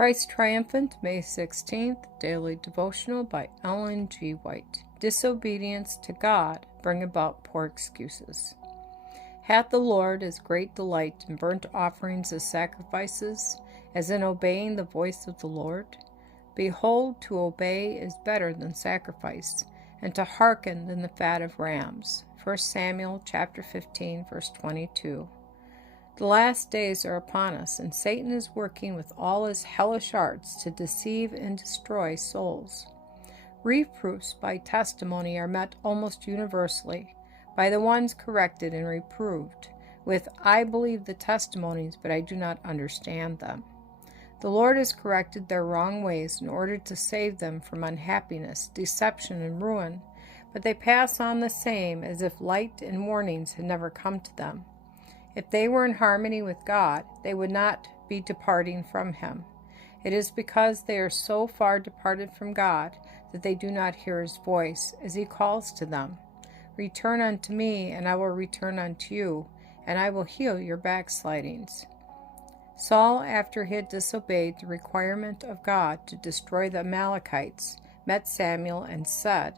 Christ Triumphant, May 16th, Daily Devotional by Ellen G. White. Disobedience to God bring about poor excuses. Hath the Lord as great delight in burnt offerings as sacrifices, as in obeying the voice of the Lord? Behold, to obey is better than sacrifice, and to hearken than the fat of rams. 1 Samuel chapter 15, verse 22. The last days are upon us, and Satan is working with all his hellish arts to deceive and destroy souls. Reproofs by testimony are met almost universally by the ones corrected and reproved with, "I believe the testimonies, but I do not understand them." The Lord has corrected their wrong ways in order to save them from unhappiness, deception, and ruin, but they pass on the same as if light and warnings had never come to them. If they were in harmony with God, they would not be departing from Him. It is because they are so far departed from God that they do not hear His voice as He calls to them. "Return unto me, and I will return unto you, and I will heal your backslidings." Saul, after he had disobeyed the requirement of God to destroy the Amalekites, met Samuel and said,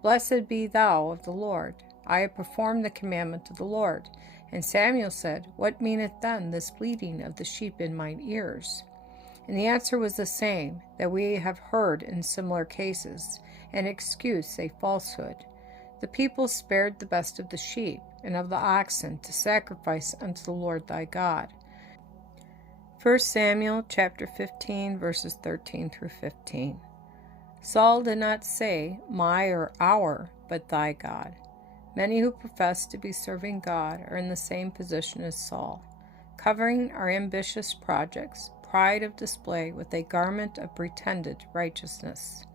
"Blessed be thou of the Lord. I have performed the commandment of the Lord." And Samuel said, "What meaneth then this bleating of the sheep in mine ears?" And the answer was the same that we have heard in similar cases, an excuse, a falsehood. The people spared the best of the sheep and of the oxen to sacrifice unto the Lord thy God. 1 Samuel chapter 15, verses 13 through 15. Saul did not say, "My or our, but thy God." Many who profess to be serving God are in the same position as Saul, covering our ambitious projects, pride of display with a garment of pretended righteousness.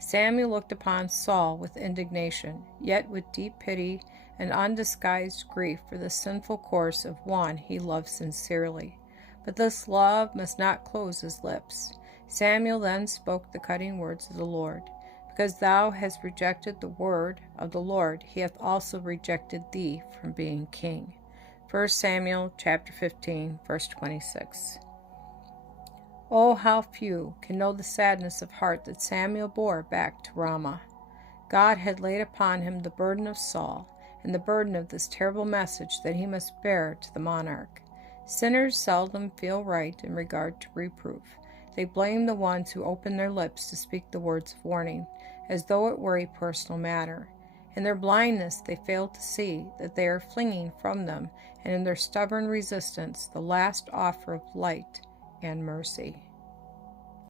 Samuel looked upon Saul with indignation, yet with deep pity and undisguised grief for the sinful course of one he loved sincerely. But this love must not close his lips. Samuel then spoke the cutting words of the Lord. "Because thou hast rejected the word of the Lord, he hath also rejected thee from being king." 1 Samuel chapter 15, verse 26. Oh, how few can know the sadness of heart that Samuel bore back to Ramah. God had laid upon him the burden of Saul and the burden of this terrible message that he must bear to the monarch. Sinners seldom feel right in regard to reproof. They blame the ones who open their lips to speak the words of warning, as though it were a personal matter. In their blindness they fail to see that they are flinging from them, and in their stubborn resistance, the last offer of light and mercy.